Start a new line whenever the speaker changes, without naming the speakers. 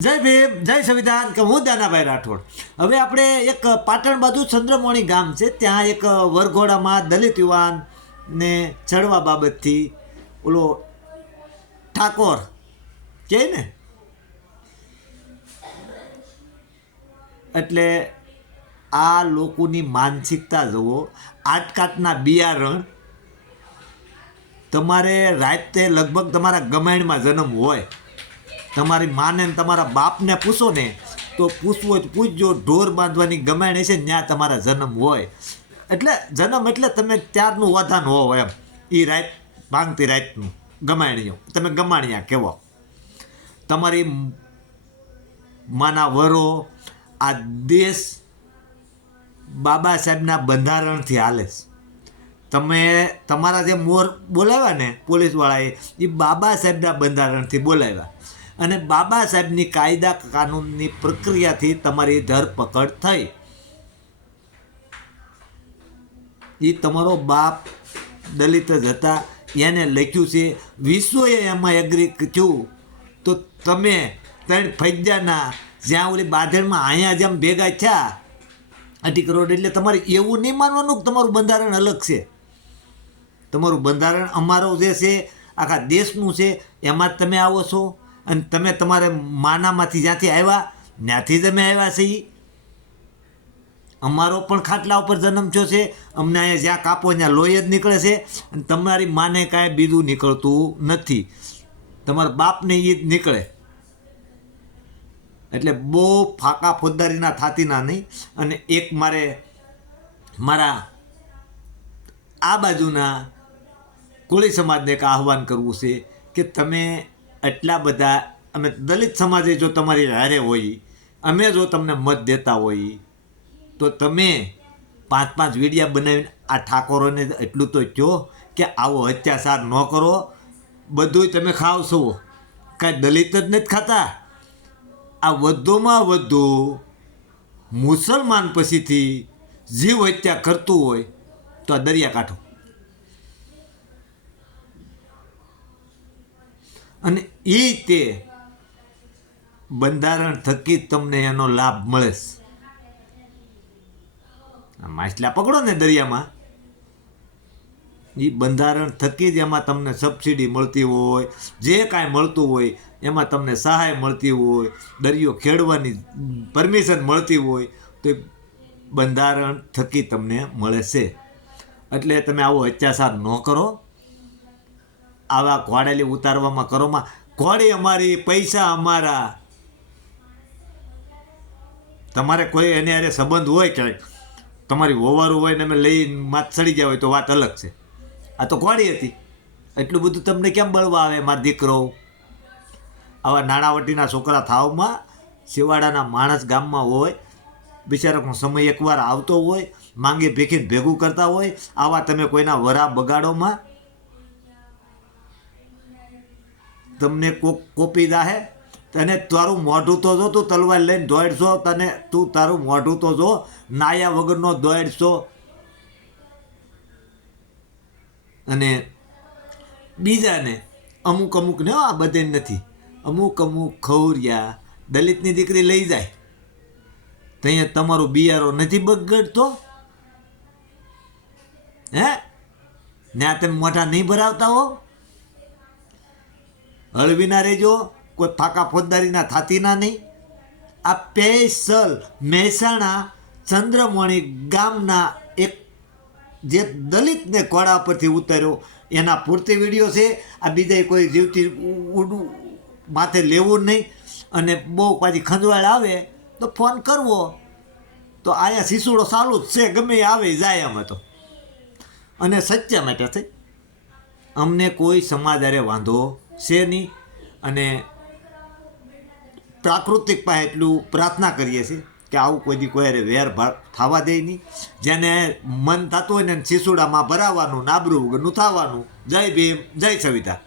જય ભીમ, જય સંવિધાન કે હું દાનાભાઈ રાઠોડ. હવે આપણે એક પાટણ બાજુ ચંદ્રમોણી ગામ છે, ત્યાં એક વરઘોડામાં દલિત યુવાન ને ચડવા બાબતથી ઓલો ઠાકોર કહે ને? એટલે આ લોકોની માનસિકતા જુઓ, આટકાટના બિયારણ તમારે રાતે લગભગ તમારા ગમાયણમાં જન્મ હોય. તમારી માને તમારા બાપને પૂછો ને, તો પૂછવું હોય તો પૂછજો. ઢોર બાંધવાની ગમાણી છે ત્યાં તમારા જન્મ હોય. એટલે જન્મ એટલે તમે ત્યારનું વધાન હોવ એમ. એ રાત ભાંગતી રાતનું ગમાણીઓ. તમે ગમાણિયા કહેવો તમારી માના વરો આ દેશ બાબા સાહેબના બંધારણથી હાલે તમે તમારા જે મોર બોલાવ્યા ને પોલીસવાળાએ એ બાબા સાહેબના બંધારણથી બોલાવ્યા. અને બાબા સાહેબની કાયદા કાનૂનની પ્રક્રિયાથી તમારી ધરપકડ થઈ. એ તમારો બાપ દલિત જ હતા. એને લખ્યું છે વિશ્વએ એમાં એગ્રી થયું. તો તમે ત્રણ ફૈજાના જ્યાં ઓલી બાંધણમાં અહીંયા જેમ ભેગા થયા, અઢી કરોડ એટલે તમારે એવું નહીં માનવાનું કે તમારું બંધારણ અલગ છે. તમારું બંધારણ અમારો જે છે, આખા દેશનું છે, એમાં જ તમે આવો છો. અને તમે તમારે માનામાંથી જ્યાંથી આવ્યા, ત્યાંથી તમે આવ્યા છે એ અમારો પણ ખાટલા ઉપર જન્મ થયો છે. અમને અહીંયા જ્યાં કાપો, ત્યાં લોહી જ નીકળે છે. અને તમારી માને કાંઈ બીજું નીકળતું નથી. તમારા બાપને એ જ નીકળે. એટલે બહુ ફાકા ફોજદારીના થાતીના નહીં. અને એક મારે મારા આ બાજુના કોળી સમાજને એક આહવાન કરવું છે કે તમે એટલા બધા અમે દલિત સમાજે જો તમારી હારે હોય, અમે જો તમને મત દેતા હોય, તો તમે પાંચ પાંચ વીડિયા બનાવીને આ ઠાકોરોને એટલું તો કહો કે આવો અત્યાચાર ન કરો. બધુંય તમે ખાવ છો કાંઈ દલિત જ નથી ખાતા. આ વધુમાં વધુ મુસલમાન પછીથી જીવ હત્યા કરતું હોય તો આ દરિયાકાંઠો અને એ તે બંધારણ થકી તમને એનો લાભ મળે માછલા પકડો ને દરિયામાં. એ બંધારણ થકી જ એમાં તમને સબસિડી મળતી હોય, જે કાંઈ મળતું હોય, એમાં તમને સહાય મળતી હોય, દરિયો ખેડવાની પરમિશન મળતી હોય, તો એ બંધારણ થકી તમને મળે છે. એટલે તમે આવો અત્યાચાર ન કરો. આવા ઘોડેલી ઉતારવામાં કરોમાં ઘોડી અમારી પૈસા અમારા. તમારે કોઈ એને અરે સંબંધ હોય કે તમારી વોવારું હોય ને અમે લઈને માથ સડી ગયા હોય તો વાત અલગ છે. આ તો ઘોડી હતી. એટલું બધું તમને કેમ બળવા આવે મારો દીકરો? આવા નાણાવટીના છોકરા થાવમાં શિવાડાના માણસ ગામમાં હોય, બિચારાનો સમય એકવાર આવતો હોય, માંગે ભેખીને ભેગું કરતા હોય, આવા તમે કોઈના વરા બગાડોમાં તમને કોક કોપી દાહે, તને તારું મોઢું તો જો, તું તલવાર લઈને દોડશો, તને તું તારું મોઢું તો જો, નાયા વગરનો દોડશો. અને બીજાને અમુક અમુક ને આ બધે નથી. અમુક અમુક ખવરિયા દલિતની દીકરી લઈ જાય. ત્યાં તમારું બિયારો નથી બગડતો? હે? ત્યાં તમે મોઢા નહીં ભરાવતા હો? હળવી ના રહેજો, કોઈ ફાકા ફોજદારીના થાતીના નહીં. આ પેસલ મહેસાણા ચંદ્રમણી ગામના એક જે દલિતને કોળા પરથી ઉતાર્યો, એના પૂરતી વીડિયો છે. આ બીજા કોઈ જીવતી ઉડું માથે લેવું નહીં. અને બહુ પાછી ખંજવાળ આવે તો ફોન કરવો. તો આયા શિશુડો સારું જ છે, ગમે આવે, જાય અમે તો અને સચ્ચા માટે છે. અમને કોઈ સમાજ વાંધો નહીં અને પ્રાકૃતિક પાસે એટલું પ્રાર્થના કરીએ છીએ કે આવું કોઈ દી કોઈ વેર થવા દે નહીં. જેને મન થતું હોય ને શિશુડામાં ભરાવાનું, નાબરું વગરનું થવાનું. જય ભીમ, જય સવિતા.